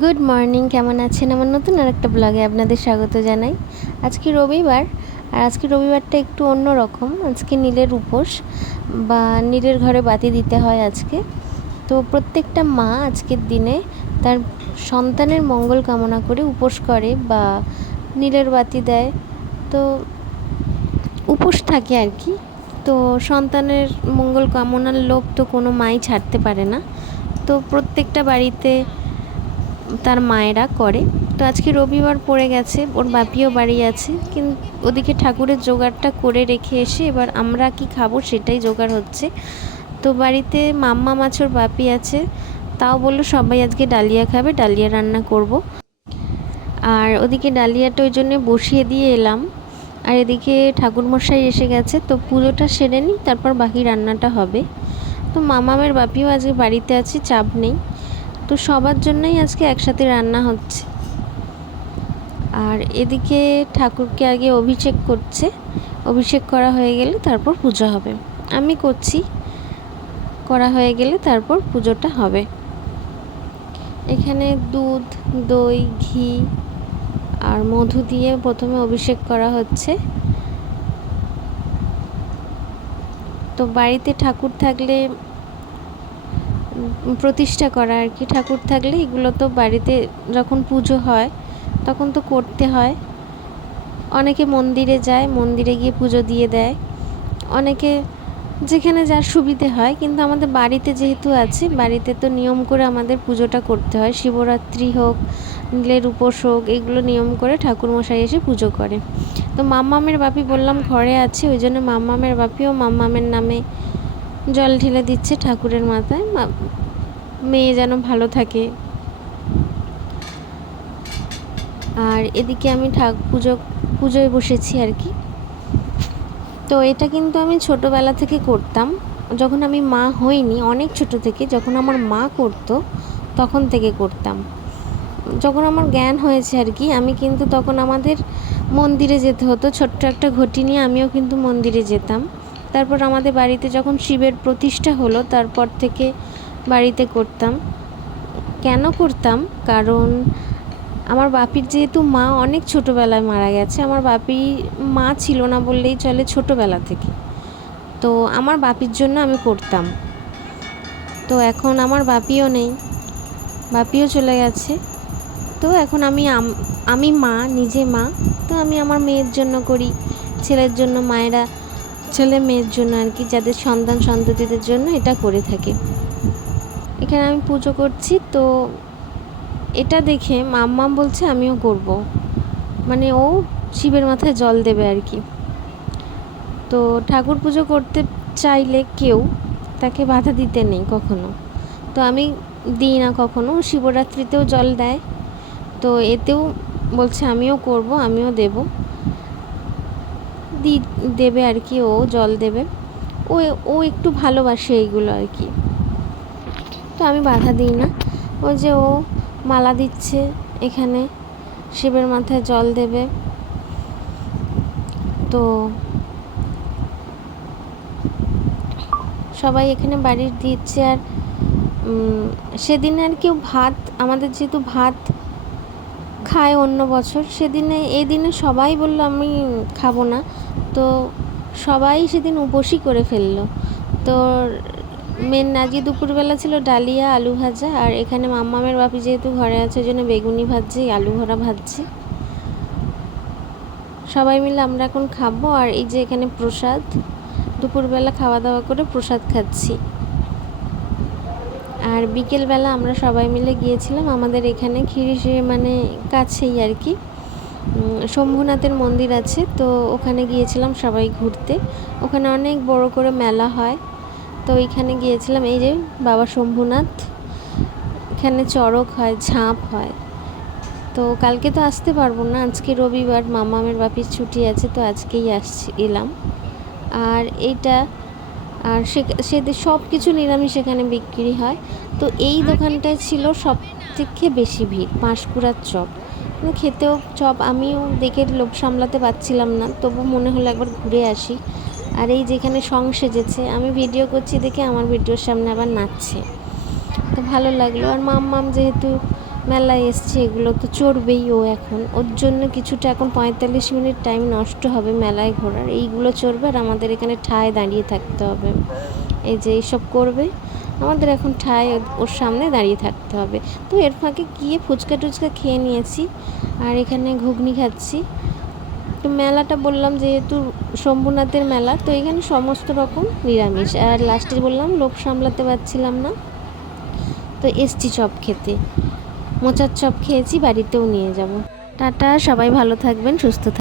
Good morning, কেমন আছেন? আমার নতুন আরেকটা ব্লগে আপনাদের স্বাগত জানাই। আজকে রবিবার, আর আজকে রবিবারটা একটু অন্য রকম। আজকে নীলের উপোস বা নীলের ঘরে বাতি দিতে হয় আজকে। তো প্রত্যেকটা মা আজকের দিনে তার সন্তানের মঙ্গল কামনা করে উপোস করে বা নীলের বাতি দেয়। তো উপোস থাকে আর কি। তো সন্তানের মঙ্গল কামনার লোভ তো কোনো মাই ছাড়তে পারে না। তো প্রত্যেকটা বাড়িতে তার মায়েরা করে। তো আজকে রবিবার পড়ে গেছে, ওর বাপিও বাড়ি আছে, কিন্তু ওদিকে ঠাকুরের জোগাড়টা করে রেখে এসে এবার আমরা কি খাবো সেটাই জোগাড় হচ্ছে। তো বাড়িতে মাম্মা মাছ ওর বাপি আছে, তাও বললো সবাই আজকে ডালিয়া খাবে, ডালিয়া রান্না করব। আর ওদিকে ডালিয়াটা ওই জন্যে বসিয়ে দিয়ে এলাম। আর এদিকে ঠাকুরমশাই এসে গেছে, তো পুজোটা সেরে নিই, তারপর বাকি রান্নাটা হবে। তো মামামের বাপিও আজকে বাড়িতে আছে, চাপ নেই। তো সবার জন্যই আজকে একসাথে রান্না হচ্ছে। আর এদিকে ঠাকুরকে আগে অভিষেক করছে, অভিষেক করা হয়ে গেলে তারপর পুজো হবে। আমি করছি, করা হয়ে গেলে তারপর পুজোটা হবে। এখানে দুধ, দই, ঘি আর মধু দিয়ে প্রথমে অভিষেক করা হচ্ছে। তো বাড়িতে ঠাকুর থাকলে প্রতিষ্ঠা করা আর কি, ঠাকুর থাকলে এগুলো তো বাড়িতে যখন পুজো হয় তখন তো করতে হয়। অনেকে মন্দিরে যায়, মন্দিরে গিয়ে পুজো দিয়ে দেয়, অনেকে যেখানে যার সুবিধে হয়। কিন্তু আমাদের বাড়িতে যেহেতু আছে, বাড়িতে তো নিয়ম করে আমাদের পুজোটা করতে হয়। শিবরাত্রি হোক, নীলের উপোস হোক, এগুলো নিয়ম করে ঠাকুরমশাই এসে পুজো করে। তো মাম্মামের বাপি বললাম ঘরে আছে, ওই জন্য মাম্মামের বাপিও মাম্মামের নামে জল ঢেলে দিচ্ছে ঠাকুরের মাথায়, মেয়ে যেন ভালো থাকে। আর এদিকে আমি পুজোয় বসেছি আর কি। তো এটা কিন্তু আমি ছোটোবেলা থেকে করতাম, যখন আমি মা হইনি, অনেক ছোট থেকে, যখন আমার মা করতো তখন থেকে করতাম। যখন আমার জ্ঞান হয়েছে আর কি, আমি কিন্তু তখন আমাদের মন্দিরে যেতে হতো, ছোট্ট একটা ঘটি নিয়ে আমিও কিন্তু মন্দিরে যেতাম। তারপর আমাদের বাড়িতে যখন শিবের প্রতিষ্ঠা হলো, তারপর থেকে বাড়িতে করতাম। কেন করতাম? কারণ আমার বাপির যেহেতু মা অনেক ছোটোবেলায় মারা গেছে, আমার বাপি মা ছিল না বললেই চলে ছোটোবেলা থেকে। তো আমার বাপির জন্য আমি করতাম। তো এখন আমার বাপিও নেই, বাপিও চলে গেছে। তো এখন আমি মা, নিজে মা। তো আমি আমার মেয়ের জন্য করি, ছেলের জন্য মায়েরা ছেলে মেয়ের জন্য আর কি, যাদের সন্তান সন্ততিদের জন্য এটা করে থাকে। এখানে আমি পুজো করছি, তো এটা দেখে মাম্মা বলছে আমিও করব, মানে ও শিবের মাথায় জল দেবে আর কি। তো ঠাকুর পুজো করতে চাইলে কেউ তাকে বাধা দিতে নেই কখনো। তো আমি দিই না কখনো, শিবরাত্রিতেও জল দেয়, তো এতেও বলছে আমিও করব, আমিও দেব, দেবে আর কি, ও জল দেবে। ও ও একটু ভালোবাসে এইগুলো আর কি। তো আমি বাধা দিই না। ওই যে ও মালা দিচ্ছে, এখানে শিবের মাথায় জল দেবে। তো সবাই এখানে বাড়ির দিচ্ছে। আর সেদিনে আর কেউ ভাত, আমাদের যেহেতু ভাত খায় অন্য বছর, সেদিনে এই দিনে সবাই বললো আমি খাবো না। তো সবাই সেদিন উপোসই করে ফেললো। তো মেন আজকে দুপুরবেলা ছিল ডালিয়া, আলু ভাজা, আর এখানে মাম্মামের বাপি যেহেতু ঘরে আছে ওই জন্য বেগুনি ভাজছে, আলু ভরা ভাজছে। সবাই মিলে আমরা এখন খাবো। আর এই যে এখানে প্রসাদ, দুপুরবেলা খাওয়া দাওয়া করে প্রসাদ খাচ্ছি। আর বিকেলবেলা আমরা সবাই মিলে গিয়েছিলাম আমাদের এখানে খিরিশে, মানে কাছেই আর কি, শম্ভুনাথের মন্দির আছে, তো ওখানে গিয়েছিলাম সবাই ঘুরতে। ওখানে অনেক বড় করে মেলা হয়, তো ওইখানে গিয়েছিলাম। এই যে বাবা শম্ভুনাথ, এখানে চড়ক হয়, ঝাঁপ হয়। তো কালকে তো আসতে পারবো না, আজকে রবিবার, মামামের বাপির ছুটি আছে, তো আজকেই এলাম। আর এইটা, আর সে সব কিছু নিরামিষ এখানে বিক্রি হয়। তো এই দোকানটায় ছিল সব থেকে বেশি ভিড়, পাঁশকুড়ার চপ। খেতেও চপ, আমিও দেখে লোভ সামলাতে পারছিলাম না, তবু মনে হলো একবার ঘুরে আসি। আর এই যেখানে সং সেজেছে, আমি ভিডিও করছি দেখে আমার ভিডিওর সামনে আবার নাচছে, তো ভালো লাগলো। আর মাম্মাম যেহেতু মেলায় এসছে, এগুলো তো চড়বেই ও। এখন ওর জন্য কিছুটা এখন 45 মিনিট টাইম নষ্ট হবে মেলায় ঘোরার। এইগুলো চড়বে আর আমাদের এখানে ঠায় দাঁড়িয়ে থাকতে হবে। এই যে এইসব করবে, আমাদের এখন ঠায় ওর সামনে দাঁড়িয়ে থাকতে হবে। তো এর ফাঁকে গিয়ে ফুচকা টুচকা খেয়ে নিয়েছি, আর এখানে ঘুগনি খাচ্ছি। তো মেলাটা বললাম যেহেতু শম্ভুনাথের মেলা, তো এখানে সমস্ত রকম নিরামিষ। আর লাস্টে বললাম লোভ সামলাতে পারছিলাম না, তো এসছি চপ খেতে। মোচার চপ খেয়েছি, বাড়িতেও নিয়ে যাব। টাটা, সবাই ভালো থাকবেন, সুস্থ থাকবেন।